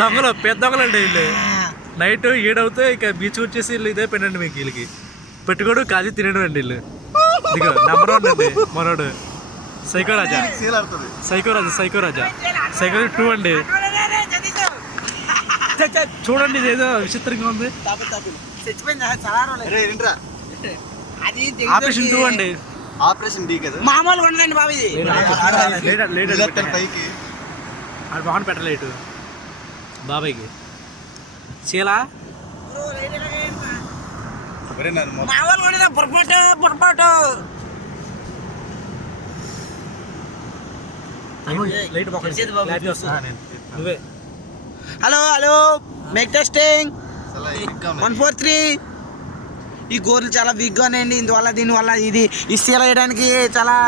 దొంగలు పెద్ద దొంగలండి వీళ్ళు. నైట్ 7 అవుతే ఇక బీచ్ వచ్చేసి వీళ్ళు ఇదే పెట్టండి మీకు వీళ్ళకి పెట్టుకోడు కాజీ తినడం అండి వీళ్ళు. ఇదిగో నెంబర్ 1 అండి మనోడు సైకో రాజా. సైకో రాజా 2 అండి. చూడండి ఇదేదో విచిత్రంగా ఉంది. ఆపరేషన్ 2 అండి. ఆపరేషన్ డి కదా మామూలుగా ఉండదండి బాబు ఇది. అది బాగుంది పెట్టలేటు బాబాయ్కి చీలా మామూలుగా ఉండదు పొరపాటు. నువ్వే హలో మేక్ టెస్టింగ్ 143. ఈ గోర్లు చాలా వీక్గా ఉన్నాయండి. దీనివల్ల ఇది ఇస్త్రీలు వేయడానికి చాలా